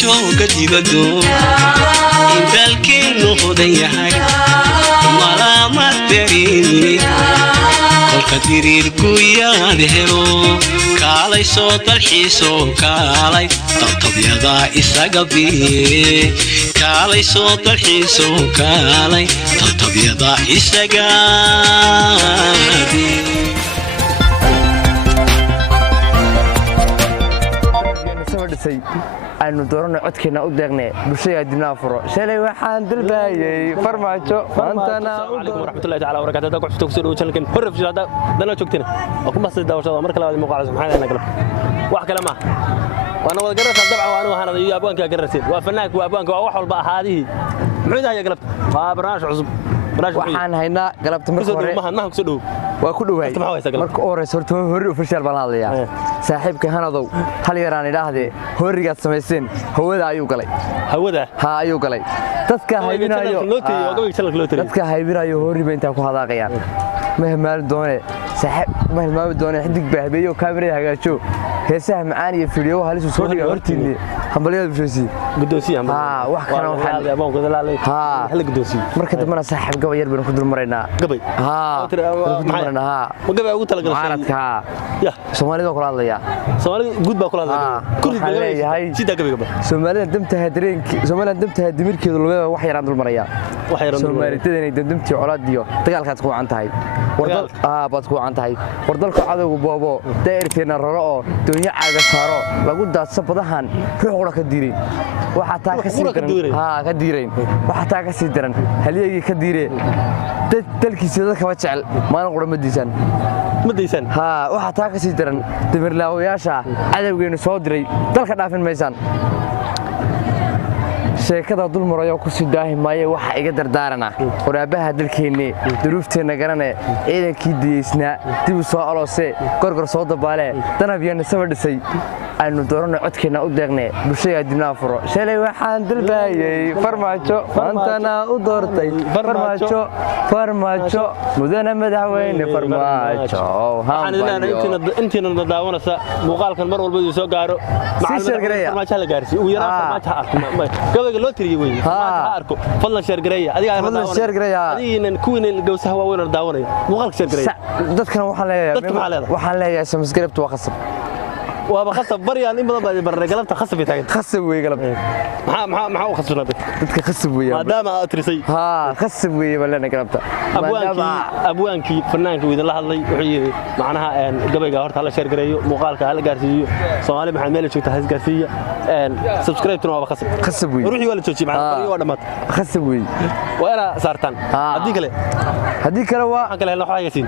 jooga dibaddo dalkeenu hodan yahay malama dareemi kolka diriirku yaad helo kaalay soo dalxiiso kaalay tabyada isaga biye kaalay soo dalxiiso kaalay tabyada isaga biye aynu doorano codkeena u deeqnay bulshada dibna furo shalay waxaan dalbaayay farmaajo maantana waraxmatullaahi ta'ala barakaatuhu ku xigto soo channelkan horrif jilada dana joogtina oo kuma sii daawashada marka labaad muuqaalka maxaa galab wax kale ma waana wada garasha dabcan waanu ahaan iyo abwaanka garasay waa fanaanka waa abwaanka waa wax walba ahaadihi muxuu yahay galab waa barnaamij cusub waxaan haynaa galabta marka hore ma ku soo dhaw waa ku dhawaay marka horeysa horta hore official baan hadlayaa saaxiibka hanadow hal yaraan idhaahdee horigaad samayseen hawada ayuu galay ayuu galay dadka haybinayo horiba intaa ku hadaaqayaan ma hilmaami doone xidig baa habeeyo kaamirada hagaajo heesaha macaan iyo fiidiyo halisu soo dhiga hortiinni hambaliyada bulshadiisii wax kana marka dambana saaxiib gaba yar baynu ku dulmaraynaa soomaalida kula hadlaya soomaalida damtaha dimirkeedu lugeeda wax yaraan dulmaraya soomaalidadana damdamtii colaadiyo dagaalkaad ku wacan tahay baad ku wacan tahay war dalka cadowga boobo daa'irteena raro oo doonyo caaga saaro lagu daadso badahan ruux qura ka diiray waxaa taa ka sii daran halyeegii ka diiree dalkiisa dadkaba jecel maalin qura ma diisaan waxaa taa ka sii daran damirlaawayaasha cadowgeenu soo diray dalka dhaafin maysaan sheekada dulmarayo ku sii daahi maaye waxa iga dardaarana qoraabaha dalkeennii duruufteenna garane ciidankii diyeysnaa dib u soo aloosee gorgor soo dabaale danab iyo nisaba dhisay aynu doorano codkeena u deeqnay bulshada dibna furo shalay waxaan dalbaayay farmaajo maantana u doortay farmaajo mudana madaxweyne farmaajo intiina daawanaysa muuqaalkan mar walba soo gaaro farmaajo la gaarsiiyo ugu yaraan farmaajo gabayga loo tiriyay way farmaajo arko fadlan share gareeya adiga kuwina gowsaha waaweyn daawanaya muuqaalka share gareeya dadkana waxaan leeyahay samscript waa qasab وابا خصب بريان إن بدل برا قلبت خصب يتعين خصب ويا قلب ما خصبنا تدك خصب ويا ما دام أترسي خصب ويا ولا أنا قلبت أبوانكي فنانك وإذا الله الله يحيي معناها قبل جاهرت على شركة ريو مقالك على جارسيو صومالي محل مالك شو تحس جارسية سبسكرايب تنو أبا خصب ويا روحي ولا تشوفي معنا بريو ولا مات خصب ويا وأنا صارتان هديك له هديك له حكى له حاجة سين